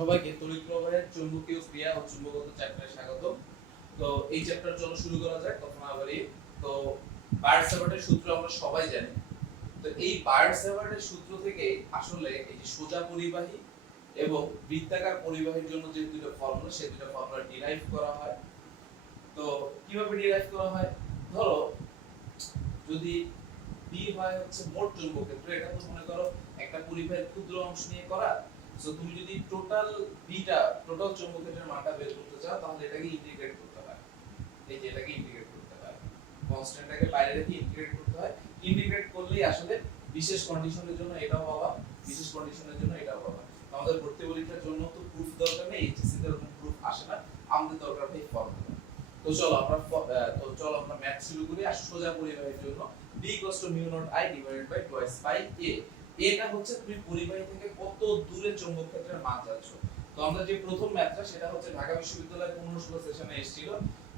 সবাইকে তড়িৎ প্রবাহের চৌম্বকীয় ক্রিয়া ও চুম্বকগত চ্যাপ্টারে স্বাগত। তো এই চ্যাপ্টার চলো শুরু করা যাক। তখন আবারই তো বায়ার-স্যাভার্টের সূত্র আমরা সবাই জানি। তো এই বায়ার-স্যাভার্টের সূত্র থেকে আসলে এই যে সোজা পরিবাহী এবং বৃত্তাকার পরিবাহীর জন্য যে দুটো ফর্মুলা, সেই দুটো ফর্মুলা ডিরাইভ করা হয়। তো কিভাবে ডিরাইভ করা হয়? ধরো যদি B হয় হচ্ছে মোট চৌম্বক ক্ষেত্র, এটা তো মনে করো একটা পরিবাহীর ক্ষুদ্র অংশ নিয়ে করা। সো তুমি যদি টোটাল চৌম্বক ক্ষেত্রের মানটা বের করতে চাও, তাহলে এটাকে ইন্টিগ্রেট করতে হয়। এই যে এটাকে ইন্টিগ্রেট করতে হয়, কনস্ট্যান্টটাকে বাইরে রেখে ইন্টিগ্রেট করতে হয়। ইন্টিগ্রেট করলেই আসলে বিশেষ কন্ডিশনের জন্য এটাও পাবা, বিশেষ কন্ডিশনের জন্য এটাও পাবা। আমাদের ভর্তি পরীক্ষার জন্য তো প্রুফ দরকার নেই, এইচএসসি তে এরকম প্রুফ আসে না, আমাদের দরকার হয় ফর্মুলা। তো চলো আমরা ম্যাথ শুরু করি। আর সোজা পরিবাহীর জন্য B = mu naught I divided by twice pi A। এটা হচ্ছে তুমি পরিবাহী থেকে কত দূরে চৌম্বক ক্ষেত্রের মান যাচ্ছ। তো আমরা যে প্রথম ম্যাথটা, সেটা হচ্ছে ঢাকা বিশ্ববিদ্যালয়ের 15 সেশনে এসেছিল।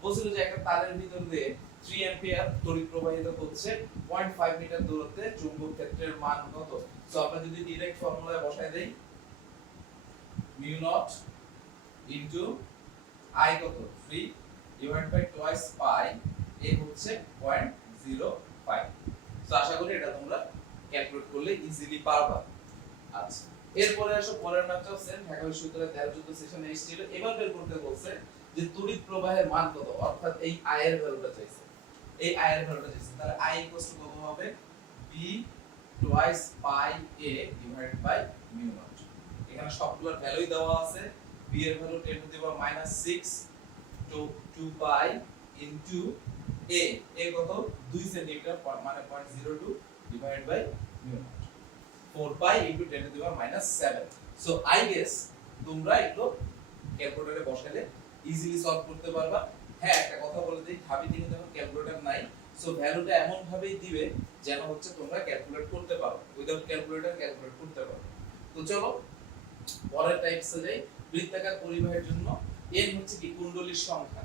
বলছিল যে একটা তারের ভিতর দিয়ে 3 অ্যাম্পিয়ার তড়িৎ প্রবাহিত হচ্ছে, 0.5 মিটার দূরত্বে চৌম্বক ক্ষেত্রের মান কত। সো আমরা যদি ডাইরেক্ট ফর্মুলায় বসাই দেই, mu naught into I কত 3 divided by twice pi A হচ্ছে 0.05। তো আশা করি এটা তোমরা ক্যালকুলেট করলে ইজিলি পারবা। আচ্ছা, এরপরে আসো পরের ম্যাথটাও সেম, ঢাকা বিশ্ববিদ্যালয়ের 13-14 সেশনে এসেছিল। এবার বের করতে বলছে যে তড়িৎ প্রবাহের মান কত, অর্থাৎ এই I এর ভ্যালুটা চাইছে। এই I এর ভ্যালুটা চাইছে, তাহলে I কত হবে B twice pi A divided by mu naught। এখানে সবগুলোর ভ্যালুই দেওয়া আছে। B এর value 10 to the power -6 to 2 pi into A কত 2 সেন্টিমিটার মানে 0.02 divided by mu naught, 4 pi into 10 to the power -7। So I guess তোমরা এগুলো ক্যালকুলেটরে বসালে ইজিলি সলভ করতে পারবা। হ্যাঁ, একটা কথা বলে দেই, ঢাবিতে কিন্তু এখন ক্যালকুলেটর নাই। সো ভ্যালুটা এমন ভাবেই দিবে যেন হচ্ছে তোমরা ক্যালকুলেট করতে পারো, উইদাউট ক্যালকুলেটর ক্যালকুলেট করতে পারো। তো চলো পরের টাইপসে যাই। বৃত্তাকার পরিবাহের জন্য n হচ্ছে কি কুণ্ডলীর সংখ্যা।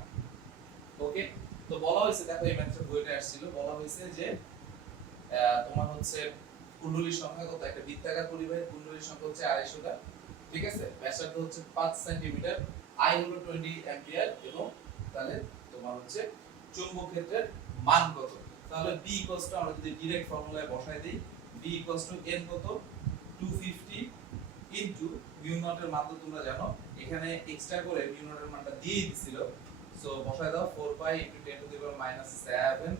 ওকে, তো বলা হয়েছে, দেখো এই ম্যাথের বইটা আসছিল, বলা হয়েছে যে তোমার হচ্ছে কুণ্ডলীর সংখ্যা কত। একটা বৃত্তাকার পরিবাহের কুণ্ডলীর সংখ্যা হচ্ছে 250টা, ঠিক আছে। ব্যাসার্ধ হচ্ছে 5 সেন্টিমিটার, I হলো 20 অ্যাম্পিয়ার, এবং তাহলে তোমার হচ্ছে চৌম্বক ক্ষেত্রের মান কত। তাহলে B আমরা যদি ডাইরেক্ট ফর্মুলায় বসাই দেই, B n কত 250 ইনটু মিউ নট এর মান তো তোমরা জানো, এখানে এক্সট্রা করে মিউ নট এর মানটা দিয়ে দিছিল। সো বসায় দাও 4 pi into 10 to the power -7।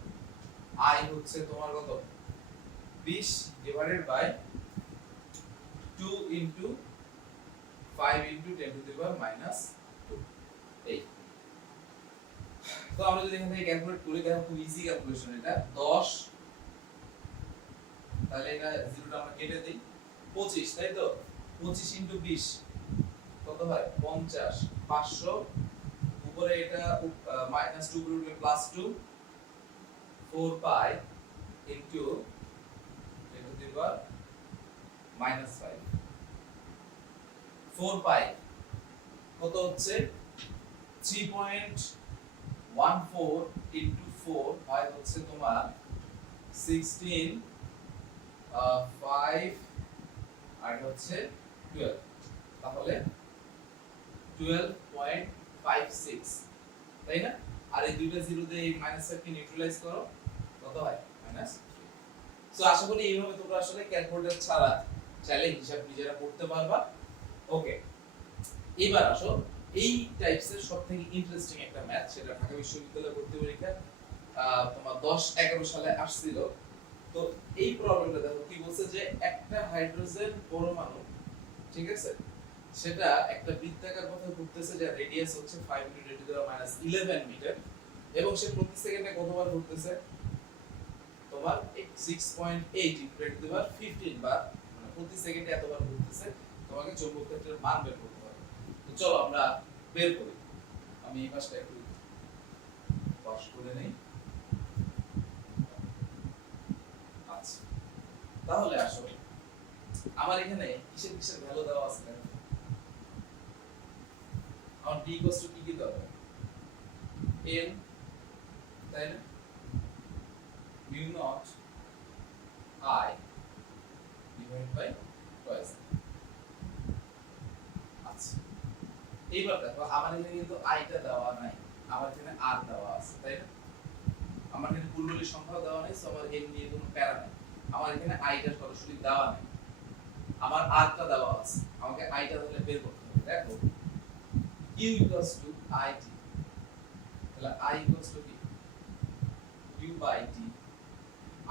I হচ্ছে তোমার কত 20 divided by 2 into 5 into 10 to the power -2। এই তো আমরা যদি এখান থেকে ক্যালকুলেট করি, দেখো খুব ইজি ক্যালকুলেশন এটা। 10, তাহলে এটা জিরোটা আমরা কেটে দেই, 25, তাই তো। 25 ইনটু 20 কত হয় 50, 500 উপরে এটা -2 করে উঠলে +2, 4 পাই ইনটু 10 টু দি পাওয়ার -5। 4 পাই কত হচ্ছে 3.14 ইনটু 4 হয় হচ্ছে তোমার 16, 5 আর হচ্ছে 12, তাহলে 12.56, তাই না। আর এই দুইটা জিরো দিয়ে এই মাইনাসটাকে নিউট্রালাইজ করো, কত হয় -3। সো আশা করি এইভাবে তোমরা আসলে ক্যালকুলেটর ছাড়া চাইলে হিসাব নিজেরা করতে পারবা। ওকে, এবার আসো এই টাইপসের সবথেকে ইন্টারেস্টিং একটা ম্যাথ, সেটা ঢাকা বিশ্ববিদ্যালয় ভর্তি পরীক্ষা তোমার 10-11 সালে আসছিল। তো এই প্রবলেমটা দেখো কি বলছে, যে একটা হাইড্রোজেন পরমাণু, ঠিক আছে, সেটা একটা বৃত্তাকার পথে ঘুরতেছে, যার রেডিয়াস হচ্ছে 5 × 10⁻11 মিটার, এবং সে প্রতি সেকেন্ডে কতবার ঘুরতেছে, তোমার 6.8 × 10⁻15 বার, মানে প্রতি সেকেন্ডে এতবার ঘুরতেছে। তোমাকে চৌম্বক ক্ষেত্রের মান বের করতে হবে। তো চলো আমরা বের করি। আমি এই পাশটা একটু পাস করে নেই। আচ্ছা, তাহলে আসো আমার এখানে কিসের ভ্যালু দেওয়া আছে দেখো। আমার D কি দেওয়া n, তাই না, mu naught I divided by twice। আচ্ছা, এইবার দেখো আমার এখানে কিন্তু আইটা দেওয়া নাই, আমার এখানে আর দেওয়া আছে, তাই না? আমার এখানে কুণ্ডলীর সংখ্যা দেওয়া নাই, সো আমার এম নিয়ে কোনো প্যারা নাই। আমার এখানে আইটা সরাসরি দেওয়া নাই, আমার আরটা দেওয়া আছে, আমাকে আইটা তাহলে বের করতে হবে। দেখো q ইকুয়ালস টু it, তাহলে i ইকুয়ালস টু কি q বাই t।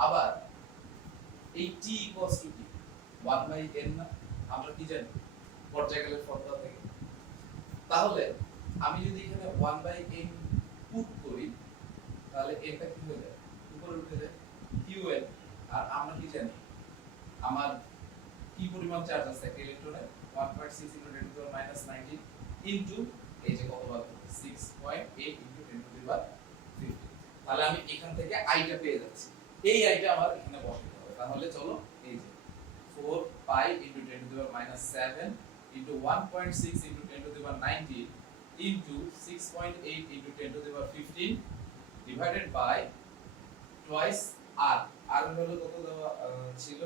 আবার এই t ইকুয়ালস টু কি 1 বাই n না, আমরা কি জানি পর্যায়কালের ফর্মুলা থেকে। তাহলে আমি যদি এখানে 1 বাই n পুট করি তাহলে এটা কি হয়ে যায়, উপরে উঠে যায় qn। আর আমরা কি জানি আমার কি পরিমাণ চার্জ আছে একটা ইলেকট্রনে, 1.6 × 10⁻⁹ ইনটু এই যে কত বার 6.8 × 10⁻50। তাহলে আমি এখান থেকে আইটা পেয়ে যাচ্ছি, এই আইটা আমার এখানে বসাতে হবে। তাহলে চলো এই যে 4 পাই × 10⁻⁷ into 1.6 into 10⁻90 into 6.8 into 10⁻15 divided by twice r। r হলো কত দেওয়া ছিল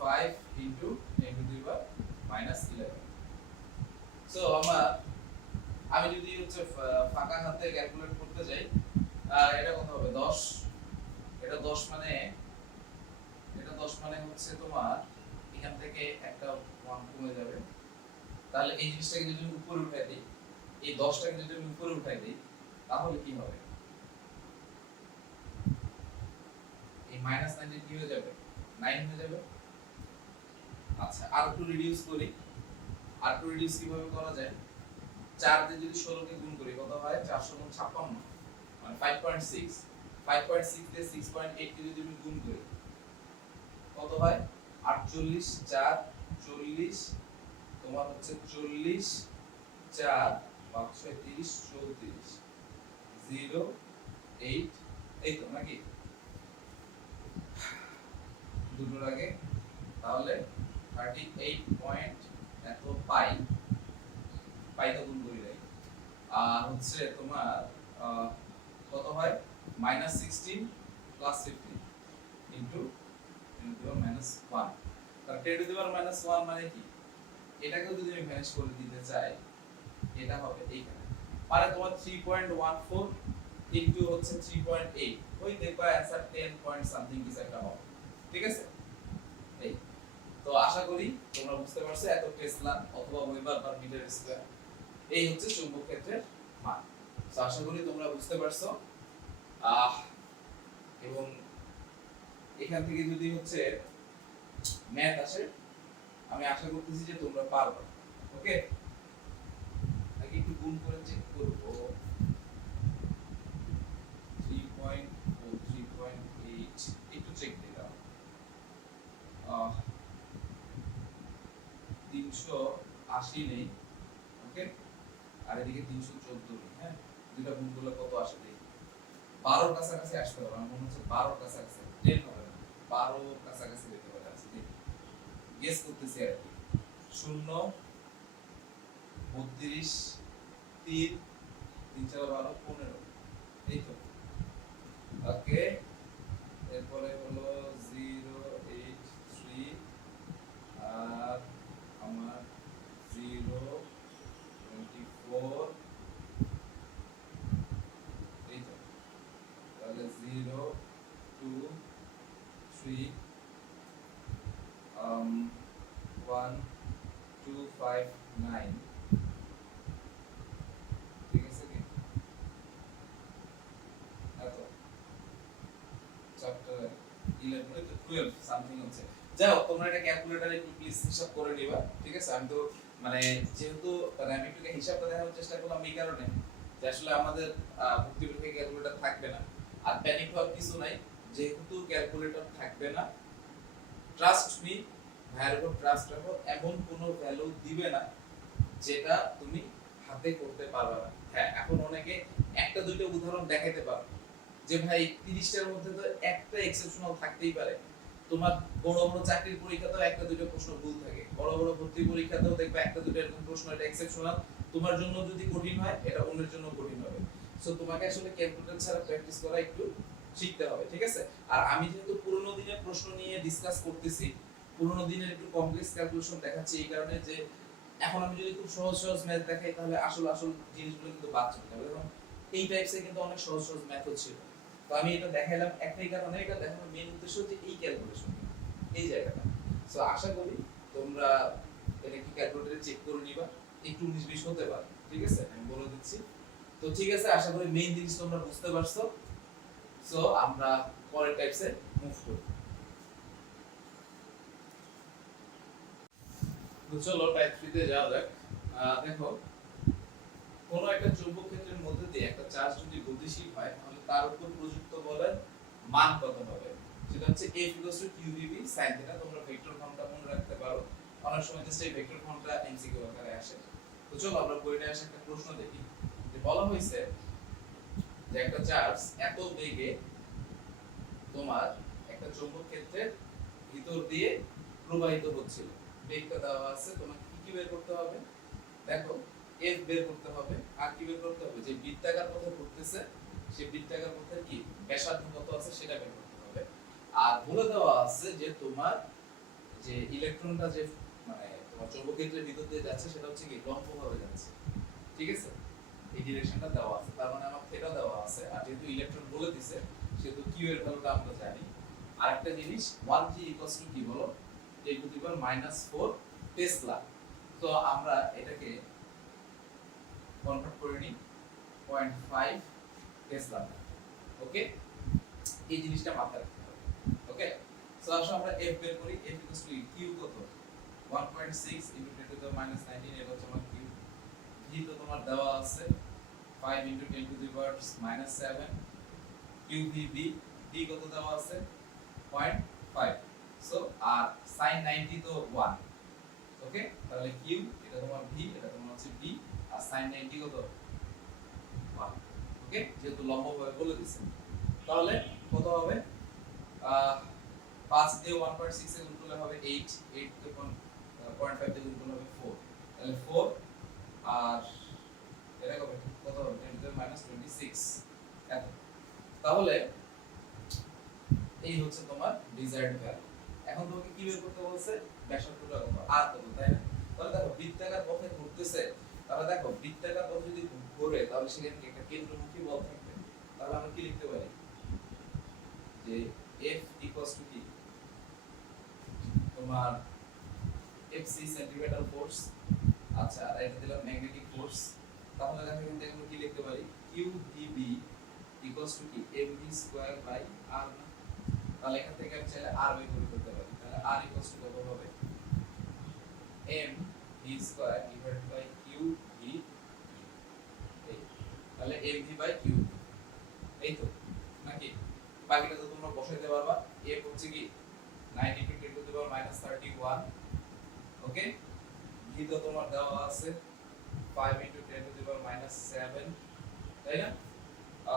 5 into 10⁻11। সো আমি যদি হচ্ছে ফাঁকা হাতে ক্যালকুলেট করতে যাই, এটা কত হবে 10, এটা 10 মানে হচ্ছে তোমার এখান থেকে একটা 1 কমে যাবে। তাহলে এই জিনিসটাকে যদি আমি উপরে উঠাই দিই, এই 10টাকে যদি আমি উপরে উঠাই দিই তাহলে কি হবে, এই -9 কি হয়ে যাবে 9 হয়ে যাবে। আচ্ছা আর একটু রিডিউস করি, আর একটু রিডিউস কিভাবে করা যায়, 4 দিয়ে যদি 16 কে গুণ করি কত হয় 456, মানে 5.6 দিয়ে 6.8 কে যদি আমি গুণ করি কত হয় 48, 4 40, তোমার হচ্ছে 40, 4 5 6 30 34 0 8, এই তো নাকি দুটোর আগে, তাহলে 38 পয়েন্ট এত পাইটা গুণ করি নাই। আর হচ্ছে তোমার কত হয় -16 + 15 ইনটু 10⁻⁻1। তার 10⁻⁻1 মানে কি, এটাকেও যদি আমি ভ্যানিশ করে দিতে চাই এটা হবে এইখানে, মানে তোমার 3.14 ইনটু হচ্ছে 3.8, ওই দেখবা অ্যানসার 10 পয়েন্ট সামথিং কিছু একটা হবে। ঠিক আছে, এই তো আশা করি তোমরা বুঝতে পারছো এত টেসলা অথবা ওয়েবার পার মিটার স্কয়ার এই হচ্ছে চৌম্বক ক্ষেত্রের মান। তো আশা করি তোমরা বুঝতে পারছো। এবং এখান থেকে যদি হচ্ছে ম্যাথ আসে আমি আশা করতেছি যে তোমরা পারবে। ওকে, আগে একটু গুণ করে চেক করব, 3.4 3.8 একটু চেক দিলাম, 380 নেই। ওকে, আর এদিকে 314 নেই। হ্যাঁ, দুটো গুণ করলে কত আসে দেখি, 12 কাছাকাছি আসতে হবে। আমার মনে হচ্ছে 12 কাছাকাছি, 10 হবে না, 12 কাছাকাছি যেতে পারে। আছে দেখি, গেস করতেছি আর কি, 0 32 3 3 4 12 15, এই তো। ওকে, এরপরে হলো 083 আর আমার 024, এই তো। তাহলে 0 2 3 1 2 5 9, ঠিক আছে কি এত 11 তো 12 সামথিং হচ্ছে। যাও তোমরা এটা ক্যালকুলেটরে একটু প্লিজ হিসাব করে নিবা। ঠিক আছে, আমি তো মানে যেহেতু মানে আমি একটু হিসাবটা দেখানোর চেষ্টা করলাম এই কারণে যে আসলে আমাদের ভর্তি পরীক্ষায় ক্যালকুলেটর থাকবে না। আর প্যানিক হওয়ার কিছু নাই, যেহেতু ক্যালকুলেটর থাকবে না, ট্রাস্ট মি, ভাইয়ের উপর ট্রাস্ট রাখো, এমন কোনো ভ্যালু দিবে না যেটা তুমি হাতে করতে পারবে না। হ্যাঁ, এখন অনেকে একটা দুটো উদাহরণ দেখাইতে পারো যে ভাই 30টার মধ্যে তো একটা এক্সেপশনাল থাকতেই পারে। তোমার বড় বড় চাকরির পরীক্ষাতেও একটা দুটো প্রশ্ন ভুল থাকে, বড় বড় ভর্তি পরীক্ষাতেও দেখবে একটা দুটো এরকম প্রশ্ন, এটা এক্সেপশনাল। তোমার জন্য যদি কঠিন হয়, এটা অন্যের জন্য কঠিন হবে। সো তোমাকে আসলে ক্যালকুলেটর ছাড়া প্র্যাকটিস করা একটু শিখতে হবে। ঠিক আছে, আর আমি যেহেতু পুরোনো দিনের প্রশ্ন নিয়ে ডিসকাস করতেছি, পুরোনো দিনের একটু কমপ্লেক্স ক্যালকুলেশন দেখাচ্ছি এই কারণে যে এখন আমি যদি খুব সহজ সহজ ম্যাথ দেখাই তাহলে আসল আসল জিনিসগুলো কিন্তু বাদ চলে যাবে। দেখুন এই টাইপসের কিন্তু অনেক সহজ সহজ মেথড ছিল। তো আমি এটা দেখাইলাম একটাই কারণে, এটা দেখানোর মেইন উদ্দেশ্য হচ্ছে এই ক্যালকুলেশন, এই জায়গাটা। সো আশা করি তোমরা এটা কি ক্যালকুলেটরে চেক করে নিবা, একটু 19-20 হতে পারে, ঠিক আছে, আমি বলে দিচ্ছি। তো ঠিক আছে, আশা করি মেইন জিনিস তোমরা বুঝতে পারছো। সো আমরা পরের টাইপসে মুভ করি। তো চলো টাইপ 3 তে যাওয়া যাক। দেখো কোন একটা চৌম্বক ক্ষেত্রের মধ্যে দিয়ে একটা চার্জ যদি গতিশীল হয় তাহলে তার উপর প্রযুক্ত বলের মান কত হবে? সেটা হচ্ছে F qvb sin θ। তোমরা ভেক্টর ফর্মটা মনে রাখতে পারো, অনেক সময় জাস্ট এই ভেক্টর ফর্মটা এমসিকিউ আকারে আসে। তো চলো আমরা বইতে আসে একটা প্রশ্ন দেখি, যে বলা হয়েছে যে একটা চার্জ এত বেগে তোমার একটা চৌম্বক ক্ষেত্রের ভিতর দিয়ে প্রবাহিত হচ্ছিল, বেগটা দেওয়া আছে, তোমাকে কি কি বের করতে হবে? দেখো F বের করতে হবে, আর কি বের করতে হবে? যে বৃত্তাকার পথে ঘুরতেছে সেই বৃত্তাকার পথের কি ব্যাসার্ধ কত আছে সেটা বের করতে হবে। আর বলে দেওয়া আছে যে তোমার যে ইলেকট্রনটা যে মানে তোমার চৌম্বক ক্ষেত্রের ভিতর দিয়ে যাচ্ছে সেটা হচ্ছে কি লম্বভাবে যাচ্ছে, ঠিক আছে, এই ডিরেকশনটা দেওয়া আছে, তার মানে আমার থিটা দেওয়া আছে। আর যেহেতু ইলেকট্রন বলে দিছে সেহেতু q এর ভ্যালুটা আমরা জানি। আরেকটা জিনিস 1g কি বলো 10⁻⁻4 টেসলা। তো আমরা এটাকে কনভার্ট করে নিই 0.5 টেসলা। ওকে, এই জিনিসটা মাথায় রাখতে হবে। ওকে, সো আসলে আমরা f বের করি। f q কত 1.6 × 10⁻19, এটা হচ্ছে আমার q। v তো তোমার দেওয়া আছে 5 × 10⁻⁻7 qvb। d কত দেওয়া আছে 0.5। সো আর sin 90 তো 1। ওকে, তাহলে q এটা তোমার v, এটা তোমার হচ্ছে b, আর sin 90 কত 1। ওকে, যেহেতু লম্বভাবে বলে দিয়েছে তাহলে কত হবে? 5 দিয়ে 1.6 এ গুণ করলে হবে 8, 8 তে 0.5 দিয়ে গুণ করলে হবে 4, তাহলে 4 আর এটা কত হবে 10⁻26 এত। তাহলে এই হচ্ছে তোমার ডিজায়ার্ড ভ্যালু। এখন তোমাকে কি বের করতে বলছে? ব্যাসার্ধটা কত, আর কত, তাই না? তাহলে দেখো বৃত্তাকার পথে ঘুরতেছে, তাহলে দেখো বৃত্তাকার পথে যদি ঘুরে তাহলে সেখানে একটা কেন্দ্রমুখী বল থাকবে। তাহলে আমরা কি লিখতে পারি? যে F কি তোমার fc সেন্টিমিটার ফোর্স, আচ্ছা, আর এটা দিলাম ম্যাগনেটিক ফোর্স। তাহলে দেখো এখান থেকে আমরা কি লিখতে পারি? qvb কি mv²/r। তাহলে এখান থেকে আমি চাইলে r বের করতে পারি। তাহলে r কত হবে? mv²/qv। তাহলে mv/qv, এই তো নাকি? বাকিটা তো তোমরা বসাইতে পারবা। f হচ্ছে কি 90 × 10⁻31। ওকে, v তো তোমার দেওয়া আছে 5 × 10⁻7, তাই না?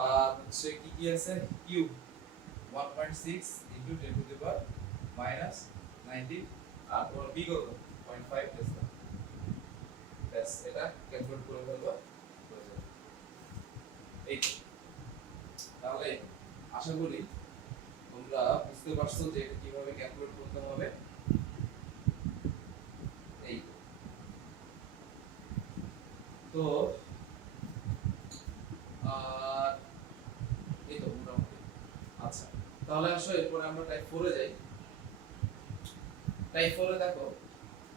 আর হচ্ছে কি কি আছে? q 1.6 × 10⁻90, আর তোমার b কত 0.5 টেসলা। ব্যাস, এটা ক্যালকুলেট করে ফেলবো, হয়ে যাবে। এই তাহলে আশা করি তোমরা বুঝতে পারছো যে এটা কিভাবে ক্যালকুলেট করতে হবে। এই তো আর এই তো মোটামুটি। আচ্ছা, তাহলে আসলে এরপরে আমরা টাইপ 4 এ যাই। টাইপ 4 এ দেখো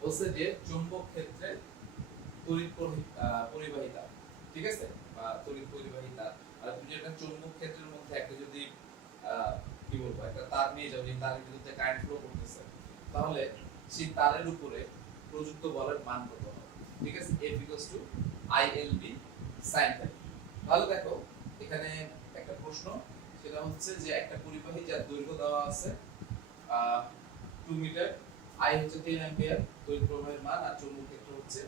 বলছে যে চৌম্বক ক্ষেত্রে তড়িৎ পরিবাহিতা, ঠিক আছে, বা তড়িৎ পরিবাহিতা। আর তুমি একটা চৌম্বক ক্ষেত্রের মধ্যে একটা যদি কি বলবো একটা তার নিয়ে যাও, যে তারের ভিতরে কারেন্ট ফ্লো করতেছে, তাহলে সেই তারের উপরে প্রযুক্ত বলের মান কত হবে? ঠিক আছে, F ILB sin θ। তাহলে দেখো এখানে একটা প্রশ্ন, সেটা হচ্ছে যে একটা পরিবাহী যার দৈর্ঘ্য দেওয়া আছে 2 মিটার, I হচ্ছে 10 অ্যাম্পিয়ার তড়িৎ প্রবাহের মান, আর চৌম্বক ক্ষেত্র হচ্ছে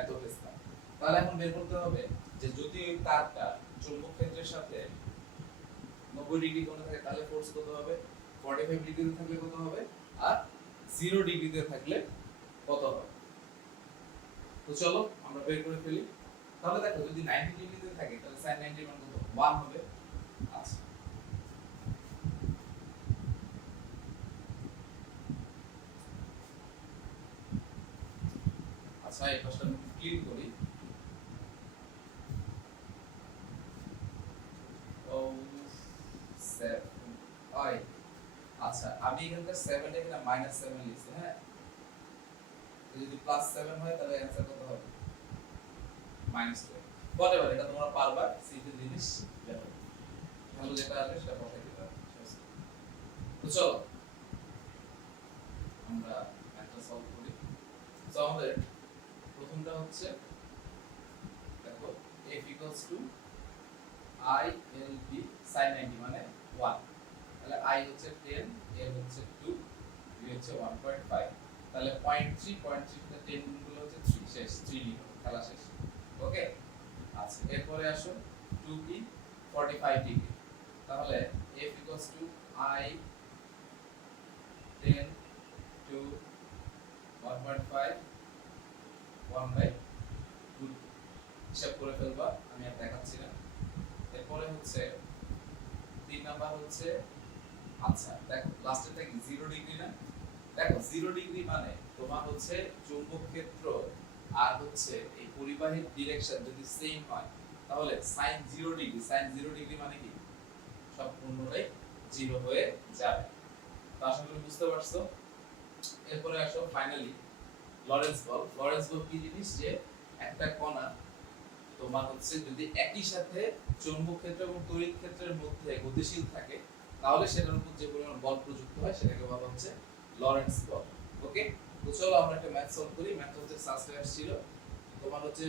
এত টেসলা। তাহলে এখন বের করতে হবে যে যদি ওই তারটা চৌম্বক ক্ষেত্রের সাথে 90 ডিগ্রি কোণে থাকে তাহলে ফোর্স কত হবে, 45 ডিগ্রিতে থাকলে কত হবে, আর 0 ডিগ্রিতে থাকলে কত হবে। তো চলো আমরা বের করে ফেলি। তাহলে দেখো যদি 90 ডিগ্রিতে থাকে তাহলে sin 90 মান কত 1 হবে। আচ্ছা, আচ্ছা এই পাশটা আমি এখানকার 7 এখানে -7 লিখছি, হ্যাঁ, যদি +7 হয় তাহলে অ্যানসার কত হবে? -2। হোয়াটএভার, এটা তোমরা পারবা, সিম্পল জিনিস দেখো, তাহলে যেটা আসবে সেটা বসাই দিবা। তো চলো আমরা ম্যাথটা সলভ করি। তো আমাদের প্রথমটা হচ্ছে দেখো f i l b sin 90 মানে 1, তাহলে i হচ্ছে 10, l হচ্ছে 2, b হচ্ছে 1.5, তাহলে 0.3 তে 10 গুণগুলো হচ্ছে 3, শেষ 3 লিখো, খেলা শেষ। ওকে, আচ্ছা এরপরে আসো 2p 45 ডিগ্রি, তাহলে f i 10 to 1.5 1/2 হিসাব করে ফেলবা, আমি আর দেখাচ্ছি না। এরপরে হচ্ছে 3 নাম্বার হচ্ছে, আচ্ছা দেখো লাস্টেরটা কি 0 ডিগ্রি না, দেখো 0 ডিগ্রি মানে তোমার হচ্ছে চৌম্বক ক্ষেত্র আর হচ্ছে এই পরিবাহীর ডিরেকশন যদি সেম হয় তাহলে sin 0 ডিগ্রি, sin 0 ডিগ্রি মানে কি সম্পূর্ণটাই 0 হয়ে যাবে। তো আশা করি বুঝতে পারছো। এরপরে আসো ফাইনালি লরেন্স বল। লরেন্স বল কি জিনিস, যে একটা কণা তোমার হচ্ছে যদি একই সাথে চৌম্বক ক্ষেত্র এবং তড়িৎ ক্ষেত্রের মধ্যে গতিশীল থাকে তাহলে সেটার উপর যে পরিমাণ বল প্রযুক্ত হয় সেটাকে বলা হচ্ছে লরেন্স বল। ওকে, তো চলো আমরা একটা ম্যাথ সলভ করি। ম্যাথ হচ্ছে সাসপেন্স ছিল, তোমার হচ্ছে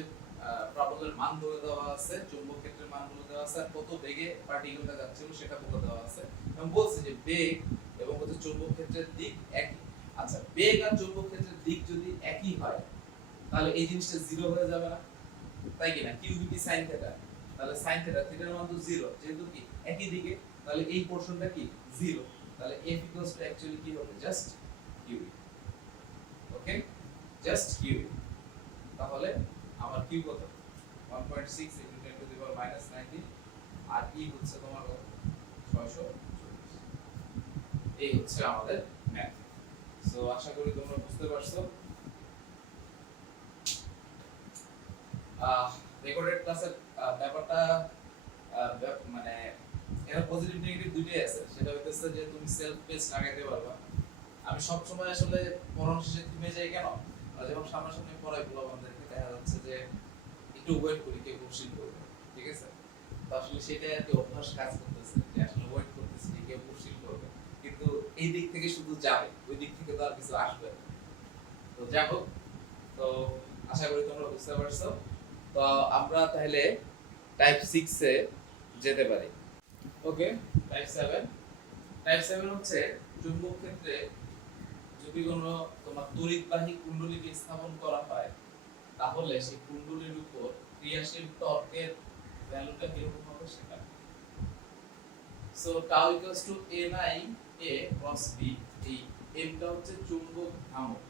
প্রাবল্যের মান বলে দেওয়া আছে, চৌম্বক ক্ষেত্রের মান বলে দেওয়া আছে, আর কত বেগে পার্টিকেলটা যাচ্ছিল সেটা বলে দেওয়া আছে, এবং বলছে যে বেগ এবং হচ্ছে চৌম্বক ক্ষেত্রের দিক একই। আচ্ছা বেগ আর চৌম্বক ক্ষেত্রের দিক যদি একই হয় তাহলে এই জিনিসটা 0 হয়ে যাবে না, তাই কি না? কিউ কি sin থিটা, তাহলে sin থিটা, থিটার মান তো 0, যেহেতু কি একই দিকে, তাহলে এই পোরশনটা কি 0, তাহলে f অ্যাকচুয়ালি কি হবে জাস্ট কিউ। ওকে, জাস্ট কিউ। তাহলে আমার কিউ কত 1.6 * 10⁻⁻90 আর ই হচ্ছে তোমার কত 640। এই হচ্ছে আমাদের ম্যাথ। সো আশা করি তোমরা বুঝতে পারছো। রেকর্ডেড ক্লাসের ব্যাপারটা মানে এর পজিটিভ নেগেটিভ দুটোই আছে। সেটা হইতেছে যে তুমি সেলফ পেস লাগাইতে পারবা। আমি সব সময় আসলে পড়ানোর শেষে থেমে যাই কেন, যখন সামনাসামনি পড়াই বলা আমাদেরকে দেখা যাচ্ছে যে একটু ওয়েট করি কেউ কোশ্চেন করবে, ঠিক আছে? তো আসলে সেটাই আর কি অভ্যাস কাজ করতেছে যে আসলে ওয়েট করতেছি যে কেউ কোশ্চেন করবে, কিন্তু এই দিক থেকে শুধু যাবে, ওই দিক থেকে তো আর কিছু আসবে না। তো যাই হোক, তো আশা করি তোমরা বুঝতে পারছো। তো আমরা তাহলে টাইপ 6 এ যেতে পারি। ওকে, টাইপ 7। টাইপ 7 হচ্ছে চুম্বক ক্ষেত্রে যদি কোনো তোমার তড়িৎবাহী কুণ্ডলীকে স্থাপন করা হয় তাহলে সেই কুণ্ডলীর উপর ক্রিয়াশীল টর্কের ভ্যালুটা কিরকম হবে সেটা। So tau equals to ni a cross b, এই m টা হচ্ছে চুম্বক ভ্রামক।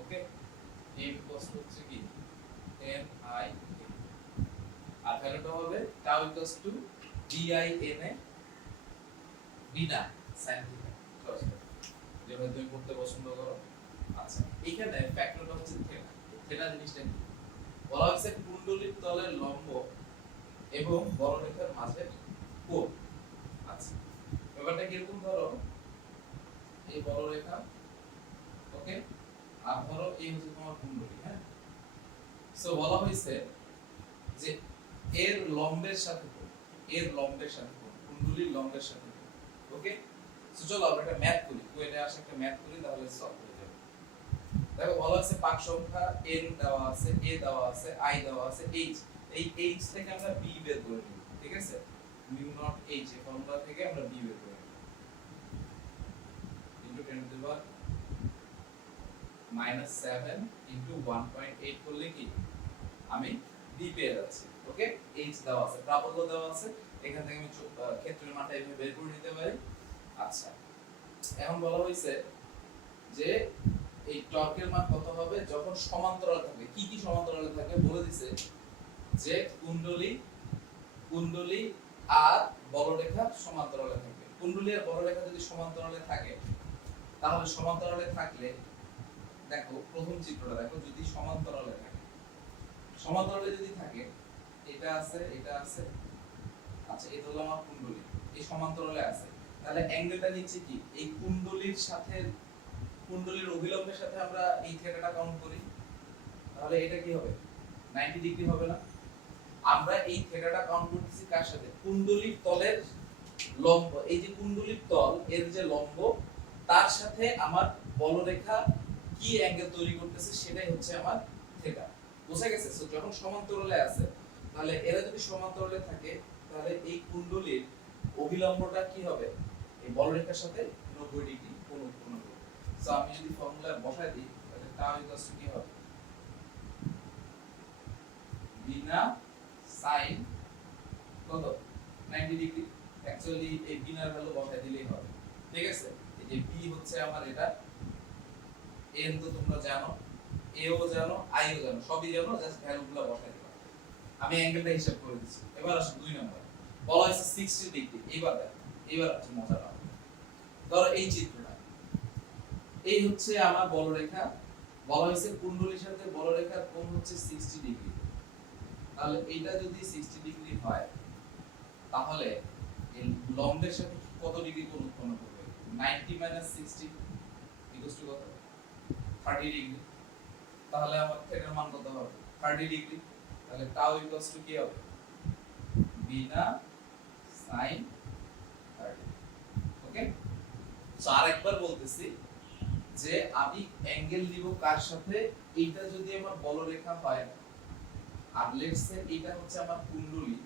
ওকে, m ইকুয়ালস টু হচ্ছে কি n i, আর ভ্যালুটা হবে tau equals to di na d না sin থিটা, যেটা তুমি পড়তে পছন্দ করো। আচ্ছা এখানে ফ্যাক্টরটা হচ্ছে থিটা। থিটা জিনিসটা কি বলা হচ্ছে, কুণ্ডলীর তলের লম্ব এবং বলরেখার মাঝের কোণ। আচ্ছা ব্যাপারটা কিরকম, ধরো এই বলরেখা, ওকে, আর ধরো এই হচ্ছে তোমার কুণ্ডলী, হ্যাঁ। সো বলা হয়েছে যে এর লম্বের সাথে কোণ, এর লম্বের সাথে কোণ, কুণ্ডলীর লম্বের সাথে কোণ। ওকে, সো চলো আমরা একটা ম্যাথ করি, কোয়েলে আসে একটা ম্যাথ করি, তাহলে সলভ হয়ে যাবে। দেখো বলা আছে পাক সংখ্যা n দেওয়া আছে, a দেওয়া আছে, i দেওয়া আছে, h, এই h থেকে আমরা b বের করে নিব, ঠিক আছে? মিউ নট h এই ফর্মুলা থেকে আমরা b বের করে নিব, ইনটু 10⁻⁻7 ইনটু 1.8 করলে কি আমি b পেয়ে যাচ্ছি। ওকে, h দেওয়া আছে, প্রাবল্য দেওয়া আছে, এখান থেকে আমি ক্ষেত্রের মানটা এইভাবে বের করে নিতে পারি। আচ্ছা এখন বলা হয়েছে যে এই টর্কের মান কত হবে যখন সমান্তরালে থাকবে। কি কি সমান্তরালে থাকবে বলে দিছে, যে কুণ্ডলী আর বলরেখা সমান্তরালে থাকবে। কুণ্ডলী আর বলরেখা যদি সমান্তরালে থাকে তাহলে সমান্তরালে থাকলে দেখো প্রথম চিত্রটা দেখো, যদি সমান্তরালে থাকে, সমান্তরালে যদি থাকে এটা আছে এটা আছে, আচ্ছা এই হলো আমার কুণ্ডলী, এই সমান্তরালে আছে, তাহলে অ্যাঙ্গেলটা নিচ্ছে কি এই কুণ্ডলীর সাথে, কুণ্ডলীর অভিলম্বের সাথে আমরা এই থিটাটা কাউন্ট করি, তাহলে এটা কি হবে 90 ডিগ্রি হবে না? আমরা এই থিটাটা কাউন্ট করতেছি কার সাথে? কুণ্ডলীর তলের লম্ব, এই যে কুণ্ডলীর তল এর যে লম্ব তার সাথে আমার বলরেখা কি অ্যাঙ্গেল তৈরি করতেছে সেটাই হচ্ছে আমার থিটা। বোঝা গেছে? সো যখন সমান্তরালে আছে তাহলে এরা যদি সমান্তরালে থাকে তাহলে এই কুণ্ডলীর অভিলম্বটা কি হবে এই বলরেখার সাথে 90 ডিগ্রি কোণ উৎপন্ন করবে। সো আমি যদি ফর্মুলা বসাই দিই তাহলে টাউ ইকুয়ালস টু কি হবে বিনা sin কত 90 ডিগ্রি। অ্যাকচুয়ালি এই বিনার ভ্যালু বসাই দিলেই হবে, ঠিক আছে? এই যে বি হচ্ছে আমার এটা, এন তো তোমরা জানো, এ ও জানো, আই ও জানো, সবই জানো, জাস্ট ভ্যালুগুলো বসাই দিবা। আমি অ্যাঙ্গেলটা হিসাব করে দিচ্ছি। এবার আসো 2 নাম্বার, বলা হয়েছে 60 ডিগ্রি। এবার দেখো, এবার হচ্ছে মজাটা। ধরো এই চিত্রটা, এই হচ্ছে আমার বলরেখা, বলা হয়েছে কুণ্ডলীর সাথে বলরেখার কোণ হচ্ছে 60 ডিগ্রি। তাহলে এইটা যদি 60 ডিগ্রি হয় তাহলে এই লম্বের সাথে কত ডিগ্রি কোণ উৎপন্ন করবে? 90 60 ইকুয়াল টু কত? 30 ডিগ্রি। তাহলে আমার থিটার মান কত হবে? 30 ডিগ্রি। তাহলে টাউ ইকুয়াল টু কি হবে? বিনা sin 30। ওকে, সো আরেকবার বলতেছি যে আমি অ্যাঙ্গেল নিব কার সাথে? এইটা যদি আমার বলরেখা হয় আর লেটস সে এটা হচ্ছে আমার কুণ্ডলী,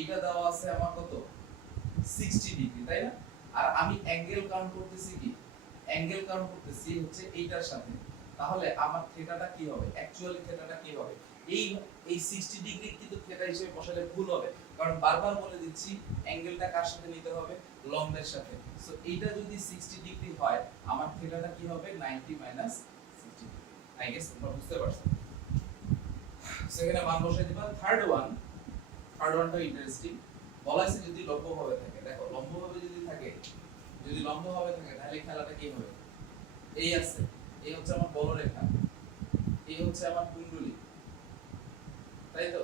এটা দেওয়া আছে আমার কত 60 ডিগ্রি, তাই না? আর আমি অ্যাঙ্গেল কাউন্ট করতেছি কি, অ্যাঙ্গেল কাউন্ট করতেছি হচ্ছে এইটার সাথে, তাহলে আমার থিটাটা কি হবে? অ্যাকচুয়ালি থিটাটা কি হবে? এই এই 60 ডিগ্রি কিন্তু থিটা হিসেবে বসালে ভুল হবে, কারণ বারবার বলে দিচ্ছি অ্যাঙ্গেলটা কার সাথে নিতে হবে? লম্বের সাথে। সো এইটা যদি 60 ডিগ্রি হয় আমার থিটাটা কি হবে? 90 60 ডিগ্রি। আই গেস তোমরা বুঝতে পারছো। সেখানে মান বসাই দিবা। থার্ড ওয়ানটা ইন্টারেস্টিং। বলা আছে যদি লম্বভাবে থাকে, দেখো লম্বভাবে যদি থাকে, যদি লম্বভাবে থাকে তাহলে খেলাটা কি হবে? এই আছে, এই হচ্ছে আমার বলরেখা, এই হচ্ছে আমার কুণ্ডলী, তাই তো?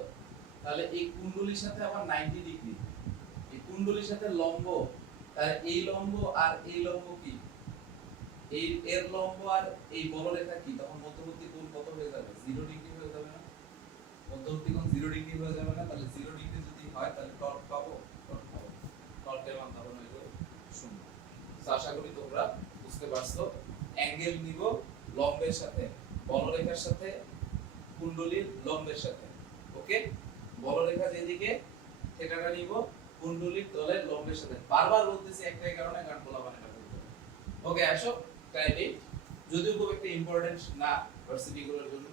তাহলে এই কুণ্ডলীর সাথে আমার 90 ডিগ্রি, এই কুণ্ডলীর সাথে লম্ব, তাহলে এই লম্ব আর এই লম্ব কি? এই এর লম্ব আর এই বলরেখা কি? তখন মধ্যবর্তী কোণ কত হয়ে যাবে? 0 ডিগ্রি হয়ে যাবে না? মধ্যবর্তী কোণ 0 ডিগ্রি হয়ে যাবে না? তাহলে 0 ডিগ্রি যদি হয় তাহলে টর্ক পাবো, টর্ক পাবো, টর্কের মান তখন হইলো 0। তো আশা করি তোমরা বুঝতে পারছো। অ্যাঙ্গেল নিব লম্বের সাথে, বলরেখার সাথে, কুণ্ডলীর লম্বের সাথে। ওকে, বলরেখা যেদিকে থিটাটা নিব কুণ্ডলীর তলের লম্বের সাথে। বারবার বলতেছি একটাই কারণে, কারণ বলা মানে এটা বলতে। ওকে, আসো টাইপ 8, যদিও খুব একটা ইম্পর্টেন্ট না ভার্সিটি গুলোর জন্য,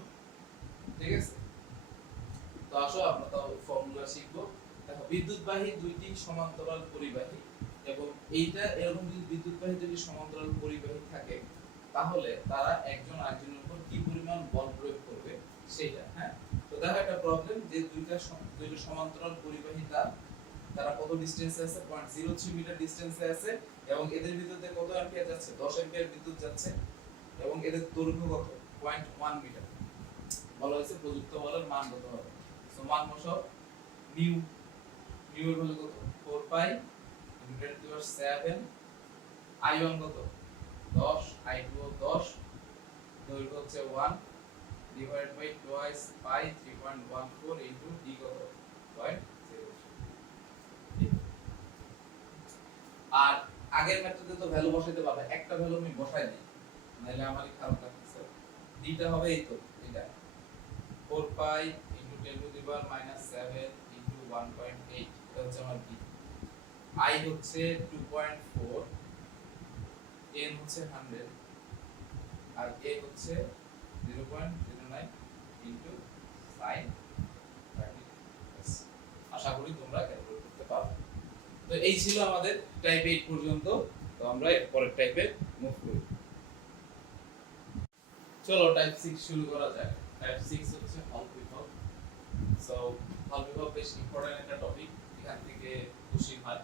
ঠিক আছে? তো আসো আমরা তো ফর্মুলা শিখবো। দেখো বিদ্যুৎবাহী দুইটি সমান্তরাল পরিবাহী, এবং এইটা এরকম যদি বিদ্যুৎবাহী দুটি সমান্তরাল পরিবাহী থাকে তাহলে তারা একজন আরেকজনের উপর কি পরিমাণ বল প্রয়োগ করবে সেটা। হ্যাঁ, তো দেখো একটা প্রবলেম যে দুইটা সমান্তরাল পরিবাহী তারা কত ডিসটেন্সে আছে? 0.03 মিটার ডিসটেন্সে আছে, এবং এদের ভিতর দিয়ে কত অ্যাম্পিয়ার যাচ্ছে? 10 অ্যাম্পিয়ার বিদ্যুৎ যাচ্ছে, এবং এদের দৈর্ঘ্য কত? 0.1 মিটার। বলা হয়েছে প্রযুক্ত বলের মান কত হবে? সো মান বসাও। মিউ, মিউ এর ভ্যালু কত? 4 পাই × 10⁻⁷। i1 কত? 10, i2 10, দৈর্ঘ্য হচ্ছে 1 divide by twice pi 3.14 into d কত? 0.03। আর আগের মেথডে তো ভ্যালু বসাইতে পারবে, একটা ভ্যালু আমি বসাই দিই, নাহলে আমারই খারাপ লাগতেছে। d টা হবে এই তো, এটা 4 পাই ইনটু 10⁻⁷ ইনটু 1.8, এটা হচ্ছে আমার d। i হচ্ছে 2.4, n হচ্ছে 100, আর a হচ্ছে 0.09 ইনটু sin 30। আশা করি তোমরা ক্যালকুলেট করতে পারবে। তো এই ছিল আমাদের টাইপ 8 পর্যন্ত। তো আমরা পরের টাইপে মুভ করি। চলো টাইপ 6 শুরু করা যাক। টাইপ 6 হচ্ছে হল বিভব। সো হল বিভব বেশ ইম্পর্টেন্ট একটা টপিক, এখান থেকে কোশ্চেন হয়।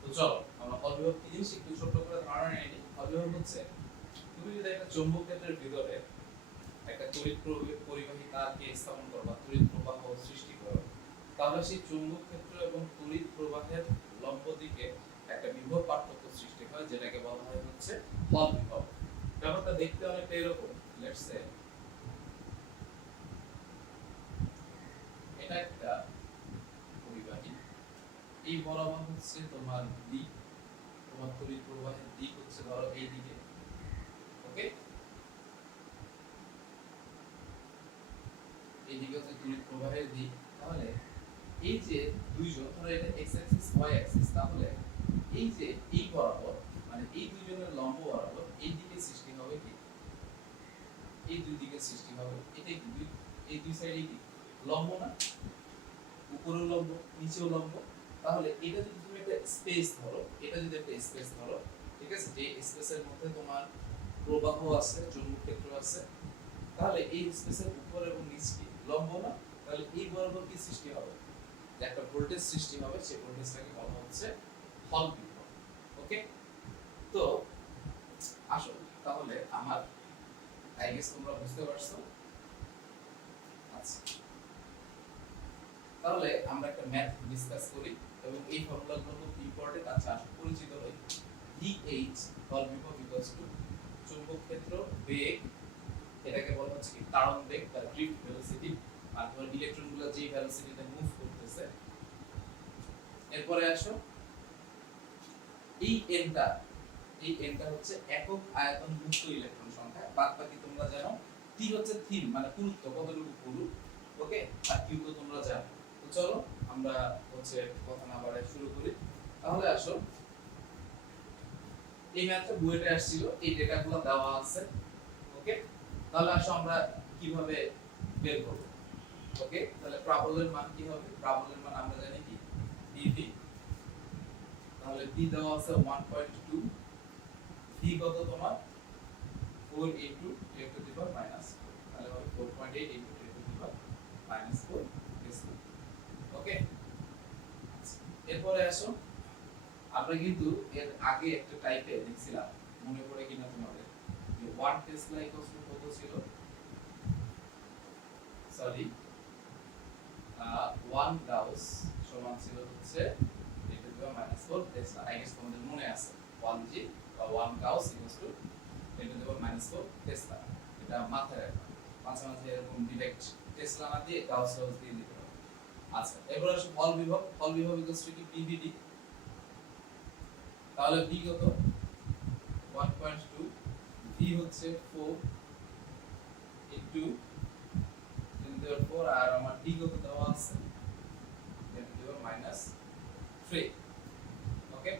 তো চলো আমরা হল বিভব কি জিনিস একটু ছোট করে ধারণা নিয়ে নিই। হল বিভব হচ্ছে তুমি যদি একটা চৌম্বক ক্ষেত্রের ভিতরে একটা তড়িৎ পরিবাহী তারকে স্থাপন করো বা তড়িৎ প্রবাহ সৃষ্টি করো, তাহলে সেই চৌম্বক ক্ষেত্র এবং তড়িৎ প্রবাহের লম্ব দিকে একটা বিভব পার্থক্য সৃষ্টি এরকম, লেটস সে এটা একটা পরিবাহী, এই বরাবর হচ্ছে তোমার দিক, তোমার তড়িৎ প্রবাহের দিক হচ্ছে ধরো এই দিকে, ওকে, এই দিকে হচ্ছে তড়িৎ প্রবাহের দিক। তাহলে এই যে দুইজন, ধরো এটা এক্স অ্যাক্সিস ওয়াই অ্যাক্সিস, তাহলে এই যে এই বরাবর মানে এই দুইজনের লম্ব বরাবর এই দিকে সৃষ্টি হবে কি, এই দুই দিকে সৃষ্টি হবে, এটাই কি দুই, এই দুই সাইডে কি লম্ব না, উপরেও লম্ব নিচেও লম্ব। তাহলে এটা যদি তুমি একটা স্পেস ধরো, এটা যদি একটা স্পেস ধরো, ঠিক আছে, যে স্পেসের মধ্যে তোমার প্রবাহ আছে, চৌম্বক ক্ষেত্র আছে, তাহলে এই স্পেসের উপর এবং নিচ কি লম্ব না, তাহলে এই বরাবর কি সৃষ্টি হবে, যে একটা ভোল্টেজ সৃষ্টি হবে, সেই ভোল্টেজটাকে বলা হচ্ছে হল বিভব। ওকে, তো আসো তাহলে আমার আই গেস তোমরা বুঝতে পারছো। আচ্ছা, তাহলে আমরা একটা ম্যাথ ডিসকাস করি এবং এই ফর্মুলাগুলো খুব ইম্পর্টেন্ট। আচ্ছা আসো পরিচিত হই। VH বল বিভব ইকুয়ালস টু চৌম্বক ক্ষেত্র বেগ, এটাকে বলা হচ্ছে কি তাড়ন বেগ বা ড্রিফট ভেলোসিটি, আর তোমার ইলেকট্রনগুলো যে ভেলোসিটিতে মুভ করতেছে। এরপরে আসো এই এনটা হচ্ছে একক আয়তন মুক্ত ইলেকট্রন সংখ্যা, বাদ বাকি তোমরা জানো। টি হচ্ছে থিন মানে পুরুত্ব, কতটুকু পুরু, ওকে, আর কিউ তো তোমরা জানো। তো চলো আমরা হচ্ছে কথা না বাড়াই শুরু করি। তাহলে আসো এই ম্যাথটা বইতে আসছিল, এই ডেটাগুলো দেওয়া আছে, ওকে। তাহলে আসো আমরা কিভাবে বের করব, ওকে। তাহলে প্রাবল্যের মান কি হবে, প্রাবল্যের মান আমরা জানি কি বিভি, তাহলে বি দেওয়া আছে 1.2, ভি কত তোমার 4 into 10 to the power minus, তাহলে হবে 4.8 into 10 to the power minus 4 decimal, okay. এরপরে আসো আমরা কিন্তু এর আগে একটা টাইপে লিখছিলাম, মনে পড়ে কিনা তোমাদের, যে 1 টেসলা ইকুয়ালস টু কত ছিল, সরি 1 গাউস সমান ছিল হচ্ছে 10 to the power minus 4 tesla. I guess তোমাদের মনে আছে 1 জি বা 1 gauss equals to 10 to the power minus 4 tesla. এটা মাথায় রাখবা, মাঝে মাঝে এরকম ডিরেক্ট টেসলা না দিয়ে গাউস দিয়ে দিতে হবে। আচ্ছা, এরপর আসো হল বিভব ইকুয়ালস টু কি পিভিডি, তাহলে বি কত 1.2, ভি হচ্ছে 4 ইনটু 10^4, আর আমার ডি কত দেওয়া আছে 10^-3, ওকে।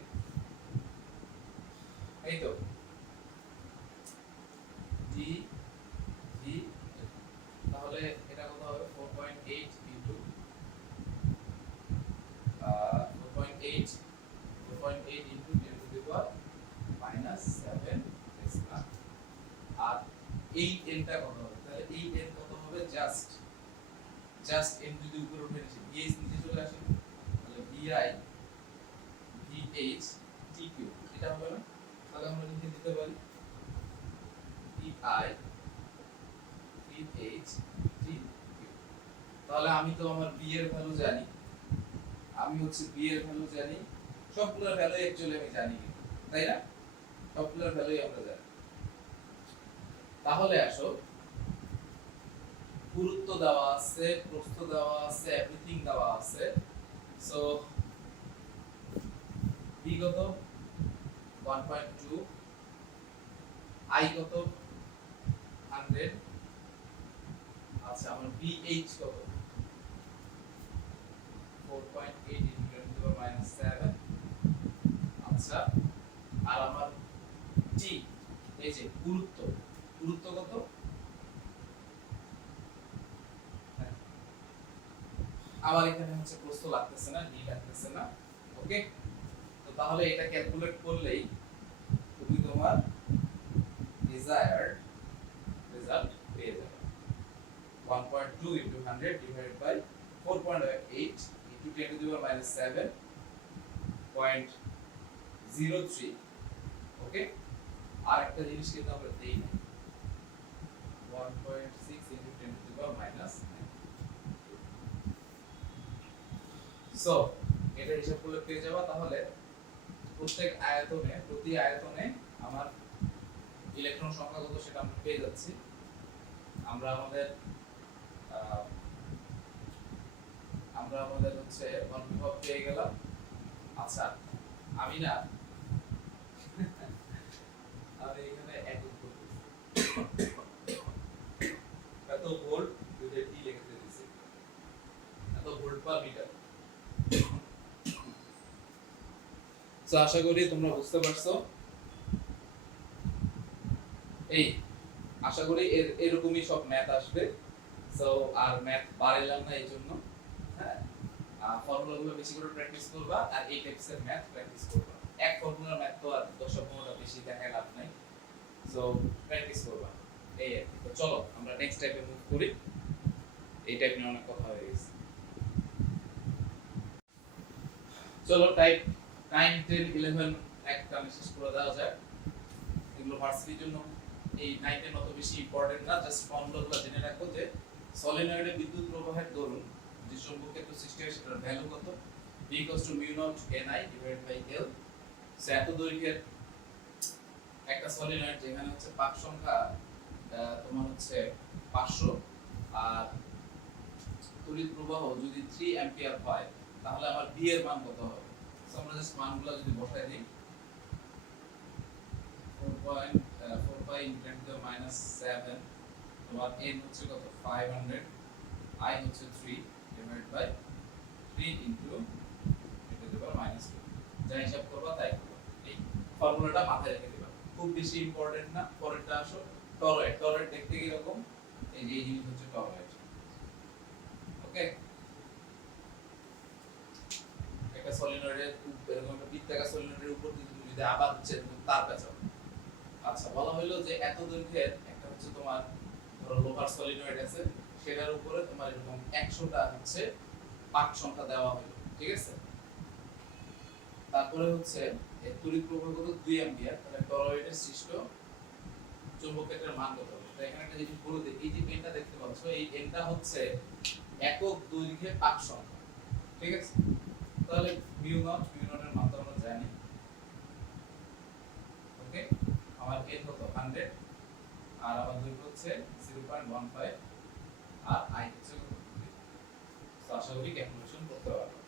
এই তো ডি ভি, তাহলে এটা কত হবে 4.8 into 4.8 into 10 to the power minus 7 tesla. আর এই এনটা কত হবে, তাহলে এই এন কত হবে, জাস্ট এন যদি উপরে উঠে আসে, বিএইচ নিচে চলে আসে, তাহলে বিআই ভিএইচ টি কিউ, এটা হবে না, তাহলে আমরা লিখে দিতে পারি বিআই ভিএইচ টি কিউ। তাহলে আমি তো আমার বি এর ভ্যালু জানি, আমি হচ্ছে বি এর ভ্যালু জানি, সবগুলোর ভ্যালু অ্যাকচুয়ালি আমি জানি, তাই না, সবগুলোর ভ্যালুই আমরা জানি। তাহলে আসো পুরুত্ব দেওয়া আছে, প্রস্থ দেওয়া আছে, এভরিথিং দেওয়া আছে। সো বি কত 1.2, আই কত 100, আচ্ছা আমার বিএইচ কত 4.8 into 10 to the power minus 7, আচ্ছা, আর আমার টি, এই যে পুরুত্ব কত, আবার এখানে হচ্ছে প্রস্থ লাগতেছে না, ডি লাগতেছে না, ওকে। তো তাহলে এটা ক্যালকুলেট করলেই তুমি তোমার ডিজায়ার্ড রেজাল্ট পেয়ে যাবে। 1.2 into 100 divided by 4.8 into 10 to the power minus 7.03, okay. আর একটা জিনিস কিন্তু আমরা দেই না, 1.6 into 10 to the power minus. So এটা হিসাব করলে পেয়ে যাবা। তাহলে প্রতি আয়তনে আমার ইলেকট্রন সংখ্যা কত সেটা আমরা পেয়ে যাচ্ছি। আমরা আমাদের আহ, হচ্ছে ঘন বিভব পেয়ে গেলাম। আচ্ছা আমি না আমি এখানে একক করতেছি, এত ভোল্ট দুইটা টি লিখে দিয়েছি, এত ভোল্ট পার মিটার। তো আশা করি তোমরা বুঝতে পারছো। এই আশা করি এরকমই সব ম্যাথ আসবে। সো আর ম্যাথ বাড়াইলাম না এই জন্য, হ্যাঁ ফর্মুলাগুলো বেশি করে প্র্যাকটিস করবা আর এই টাইপসের ম্যাথ প্র্যাকটিস করবা। এক ফর্মুলার ম্যাথ তো আর 10-15টা বেশি দেখায় লাভ নাই। সো প্র্যাকটিস করবা এই আর কি। তো চলো আমরা নেক্সট টাইপে মুভ করি। এই টাইপ নিয়ে অনেক কথা হয়ে গেছে। চলো টাইপ 9 10 11 একটা শেষ করে দেওয়া যায়। এগুলো ভার্সিটির জন্য এই 9 10 অত বেশি ইম্পর্টেন্ট না, জাস্ট ফর্মুলাগুলো জেনে রাখো যে সলিনয়েডে বিদ্যুৎ প্রবাহের দরুন যে চৌম্বক ক্ষেত্র সৃষ্টি হয় সেটার ভ্যালু কত। B μ0 Ni/L। সো এত দৈর্ঘ্যের একটা সলিনয়েড যেখানে হচ্ছে পাক সংখ্যা তোমার হচ্ছে 500 আর তড়িৎ প্রবাহ যদি 3 অ্যাম্পিয়ার হয় তাহলে আমার B এর মান কত হবে। সো আমরা জাস্ট মানগুলো যদি বসাই দিই 4 pi × 10⁻⁷ তোমার n হচ্ছে কত 500, I হচ্ছে 3 ডিভাইড বাই 3 × 10⁻²। যা হিসাব করবা তাই করবা। এই ফর্মুলাটা মাথায় রেখে দিবা, খুব বেশি ইম্পর্টেন্ট না। পরেরটা আসো টরয়েড। টরয়েড দেখতে কি রকম, এই যে এই জিনিস হচ্ছে টরয়েড। ওকে, একটা সলিনয়েডের এরকম একটা বৃত্তাকার সলিনয়েডের উপর দিয়ে তুমি যদি আবার হচ্ছে তার পেঁচাও। আচ্ছা বলা হলো যে এত দৈর্ঘ্যের একটা হচ্ছে তোমার ধরো লোহার সলিনয়েড আছে, সেটার উপরে তোমার এরকম 100টা হচ্ছে পাক সংখ্যা দেওয়া হলো, ঠিক আছে। তারপরে হচ্ছে এর তড়িৎ প্রবাহ কত 2 অ্যাম্পিয়ার, তাহলে টরয়েডের সৃষ্ট চৌম্বক ক্ষেত্রের মান কত হবে। তো এখানে একটা জিনিস বলে দিই, এই যে এনটা দেখতে পাচ্ছ এই এনটা হচ্ছে একক দৈর্ঘ্যে পাক সংখ্যা, ঠিক আছে। তাহলে μ0 এর মান তো আমরা জানি। ওকে, আমার n কত 100 আর আমার দৈর্ঘ্য হচ্ছে 0.15 আর I হচ্ছে কত 3। তো আশা করি ক্যালকুলেশন করতে পারবো।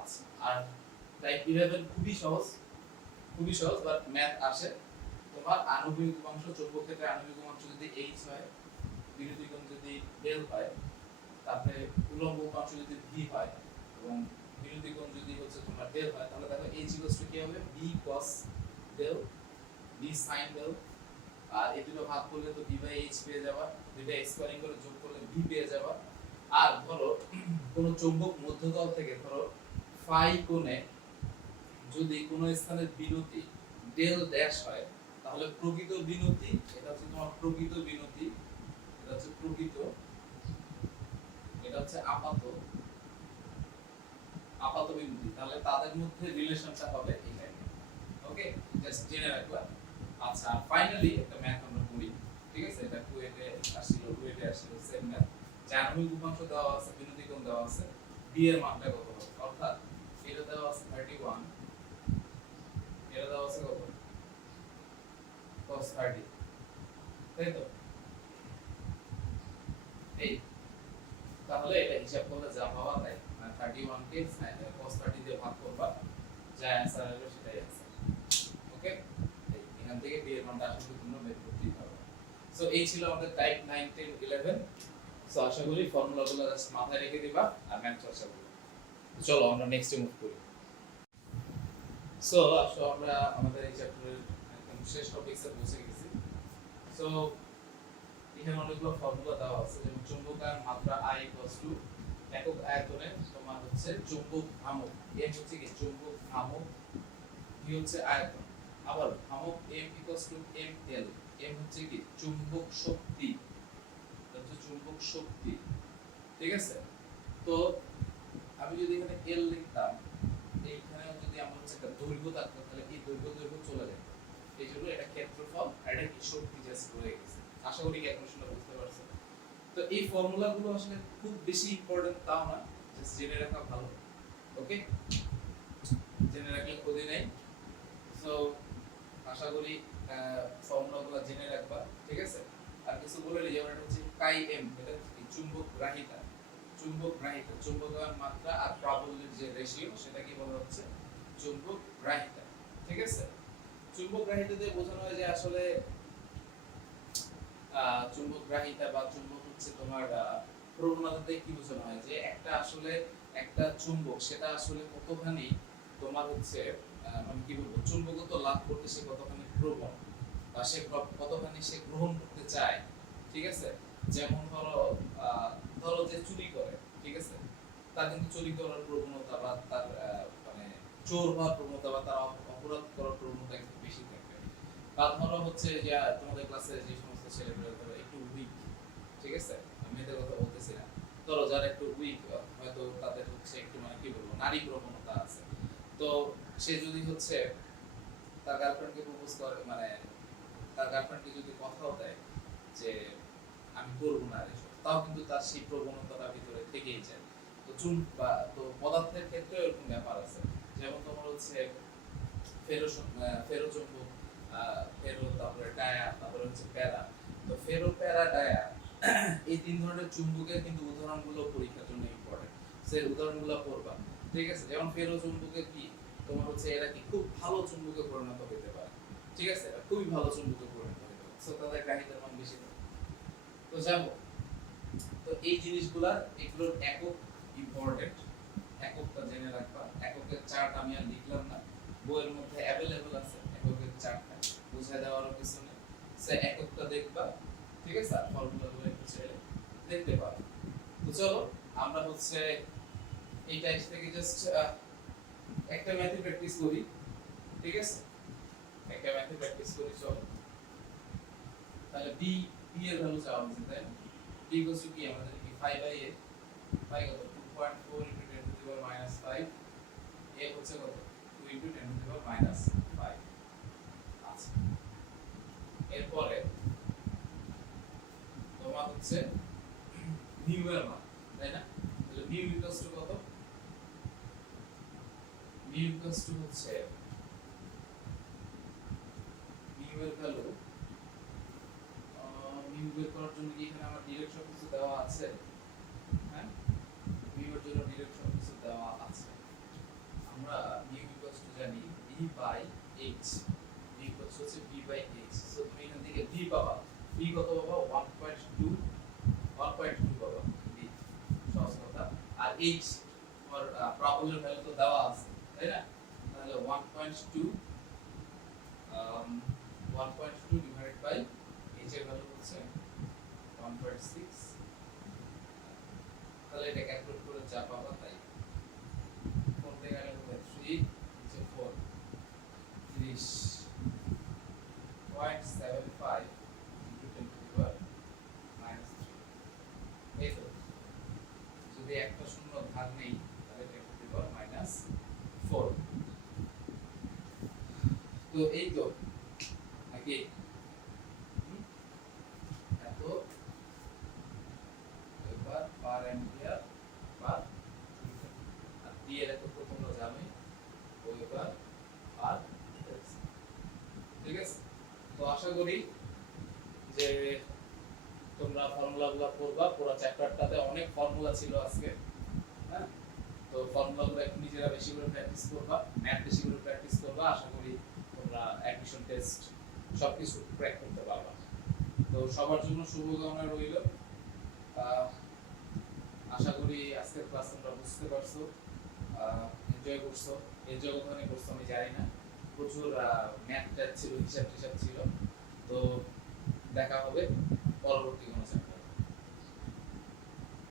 আচ্ছা আর টাইপ 11 খুবই সহজ, বাট ম্যাথ আসে। তোমার আণবিক উপাংশ চৌম্বক ক্ষেত্রে আণবিক উপাংশ যদি h হয়, বিরোধী কোণ যদি l হয়, তারপরে উলম্ব উপাংশ যদি v হয় এবং বিরোধী কোণ যদি হচ্ছে তোমার del হয়, তাহলে দেখো h কি হবে b cos del b sin del। আর এই দুটো ভাগ করলে তো b/h পেয়ে যাবা, দুটো স্কয়ারিং করে যোগ করলে b পেয়ে যাবা। আর ধরো কোন চৌম্বক মধ্যতল থেকে ধরো ফাই কোণে যদি কোন স্থানের বিনতি ডেল ড্যাশ হয়, তাহলে প্রকৃত বিনতি, এটা হচ্ছে তোমার প্রকৃত বিনতি, এটা হচ্ছে প্রকৃত, এটা হচ্ছে আপাত বিনতি, তাহলে তাদের মধ্যে রিলেশনটা হবে এই লাইনে। ওকে, জাস্ট জেনে রাখবা। আচ্ছা ফাইনালি একটা ম্যাথ আমরা করি, ঠিক আছে। এটা কুয়েটে আসছিল সেম ম্যাথ। আণবিক উপাংশ দেওয়া আছে, বিনতি কোণ দেওয়া আছে, b এর মানটা কত হবে। অর্থাৎ এটা দেওয়া আছে 31, এটা দেওয়া আছে কত cos 30, তাই তো। এই তাহলে এটা হিসাব করলে যা পাওয়া তাই, মানে 31 কে cos 30 দিয়ে ভাগ করবা, যা অ্যানসার আসবে সেটাই অ্যানসার। ওকে, এখান থেকে b এর মানটা আসলে তোমরা বের করতেই পারবে। সো এই ছিল আমাদের টাইপ 9 10 11। সো আশা করি ফর্মুলাগুলো জাস্ট মাথায় রেখে দিবা আর ম্যাথ চর্চা করবে। চলো আমরা নেক্সটে মুভ করি। সো আসলে আমরা আমাদের এই চ্যাপ্টারের একদম শেষ টপিকসে পৌঁছে গেছি। সো এখানে অনেকগুলো ফর্মুলা দেওয়া আছে, যেমন চৌম্বকায়ন মাত্রা I = একক আয়তনে তোমার হচ্ছে চৌম্বক ভ্রামক, m হচ্ছে কি চৌম্বক ভ্রামক, v হচ্ছে আয়তন, আবার ভ্রামক m = ml, m হচ্ছে কি চুম্বক শক্তি, এটা হচ্ছে চুম্বক শক্তি, ঠিক আছে। তো আমি যদি এখানে l লিখতাম, এইখানেও যদি আমার হচ্ছে একটা দৈর্ঘ্য থাকতো, তাহলে এই দৈর্ঘ্য চলে যেত। এই জন্য এটা ক্ষেত্রফল আর এটা কি শক্তি জাস্ট রয়ে গেছে। আশা করি ক্যালকুলেশনটা বুঝতে পারছেন। তো এই ফর্মুলাগুলো আসলে খুব বেশি ইম্পর্টেন্ট তাও না, জাস্ট জেনে রাখা ভালো। ওকে, জেনে রাখলে ক্ষতি নাই। সো আশা করি ফর্মুলাগুলো কাই এম, এটা কি চুম্বক গ্রাহিতা, চুম্বক গ্রাহিতা, চুম্বকায়ন মাত্রা আর প্রাবল্যের যে রেশিও সেটা কি বলা হচ্ছে চুম্বক গ্রাহিতা। ঠিক আছে, চুম্বক গ্রাহিতা দিয়ে বোঝানো হয় যে আসলে চুম্বক গ্রাহিতা বা চুম্বক হচ্ছে তোমার প্রবণতাতে কি বোঝানো হয় যে একটা আসলে একটা চুম্বক সেটা আসলে কতখানি তোমার হচ্ছে মানে কি বলবো চুম্বকত্ব লাভ করতে সে কতখানি প্রবণ বা সে কতখানি সে গ্রহণ করতে চায়। ঠিক আছে, যেমন ধরো যে চুরি করে, ঠিক আছে, তার কিন্তু চুরি করার প্রবণতা বা তার মানে চোর হওয়ার প্রবণতা বা তার অপরাধ করার প্রবণতা একটু বেশি থাকে। বা ধরো হচ্ছে যে তোমাদের ক্লাসে যে সমস্ত ছেলেমেয়েরা ধরো একটু উইক, ঠিক আছে, আমি এদের কথা বলতেছি না, ধরো যারা একটু উইক হয়তো তাদের হচ্ছে একটু মানে কি বলবো নারী প্রবণতা আছে, তো সে যদি হচ্ছে তার গার্লফ্রেন্ডকে প্রপোজ করে মানে তার গার্লফ্রেন্ডকে যদি কথাও দেয় যে আমি করবো না এসব, তাও কিন্তু তার সেই প্রবণতাটা ভিতরে থেকেই যায়। তো চুন বা তো পদার্থের ক্ষেত্রে এরকম ব্যাপার আছে, যেমন তোমার হচ্ছে ফেরোচুম্বক, ফেরো, তারপরে ডায়া, তারপরে হচ্ছে প্যারা। তো ফেরো, প্যারা, ডায়া এই তিন ধরনের চুম্বকের কিন্তু উদাহরণগুলো পরীক্ষার জন্য ইম্পর্টেন্ট, সেই উদাহরণগুলো পড়বা। ঠিক আছে, যেমন ফেরো চুম্বকের কি তোমার হচ্ছে এরা কি খুব ভালো চুম্বকে পরিণত হতে পারে। ঠিক আছে, এরা খুবই ভালো চুম্বকে পরিণত হতে পারে, সো তাদের গ্রাহিতার মান বেশি থাকে। তো যাবো, তো এই জিনিসগুলা এগুলোর একক ইম্পর্টেন্ট, এককটা জেনে রাখবা। এককের চার্ট আমি আর লিখলাম না, বইয়ের মধ্যে অ্যাভেলেবল আছে এককের চার্টটা, বুঝায় দেওয়ারও কিছু নেই, সে এককটা দেখবা। ঠিক আছে, আর ফর্মুলাগুলো একটু ছেড়ে দেখতে পারো। তো চলো আমরা হচ্ছে এই টাইপ থেকে জাস্ট একটা ম্যাথে প্র্যাকটিস করি। ঠিক আছে, একটা ম্যাথে প্র্যাকটিস করি, চলো। তাহলে বি এর ভ্যালু চাওয়া হচ্ছে, তাই না? b ইকুয়ালস টু কি আমাদের কি 5/8, 5 কত 2.4 * 10 টু দি পাওয়ার -5, a হচ্ছে কত 2 * 10 টু দি পাওয়ার -5। আচ্ছা, এরপরে তোমার হচ্ছে মিউ এর মান, তাই না? তাহলে মিউ ইকুয়ালস টু কত? মিউ ইকুয়ালস টু হচ্ছে মিউ এর ভ্যালু, মিউ বের করার জন্য কি এখানে আমার ডিরেকশন কিছু দেওয়া আছে? হ্যাঁ, মিউ এর জন্য ডিরেকশন কিছু দেওয়া আছে। আমরা মিউ ইকুয়ালস টু জানি b by h, b equals হচ্ছে b বাই h। সো তুমি এখান থেকে b পাবা, b কত পাবা 1.2, 1.2 পাবা b, সহজ কথা। আর h তোমার প্রাবল্যের ভ্যালু তো দেওয়া আছে, তাই না? তাহলে 1.2 ডিভাইডেড বাই h এর ভ্যালু হচ্ছে 1.6। তাহলে এটা ক্যালকুলেট করে যা পাবা তাই, 4 থেকে গেলে 3 নিচে 4, 30.75 into 10 to the power -3। এই তো, যদি একটা শূন্য ভাগ নেই তাহলে 10 to the power -4। তো এই তো নাকি এত এবার পার অ্যাম্পিয়ার পার মিটার। আর পি এর এত তোমরা জানোই, ওয়েবার পার মিটার। ঠিক আছে, তো আশা করি যে তোমরা ফর্মুলাগুলো পড়বা। পুরো চ্যাপ্টারটাতে অনেক ফর্মুলা ছিল আজকে, হ্যাঁ, তো ফর্মুলাগুলো একটু নিজেরা বেশি করে প্র্যাকটিস করবা, ম্যাথ বেশি করে প্র্যাকটিস করবা। আশা করি তোমরা অ্যাডমিশন টেস্ট সবকিছু ক্র্যাক করতে পারবা। তো সবার জন্য শুভকামনা রইল। আশা করি আজকের ক্লাস তোমরা বুঝতে পারছো, এনজয় করছো। এনজয় কতখানি করছো আমি জানি না, প্রচুর ম্যাথ ছিল, হিসাব টিসাব ছিল। তো দেখা হবে পরবর্তী কোনো চ্যাপ্টার।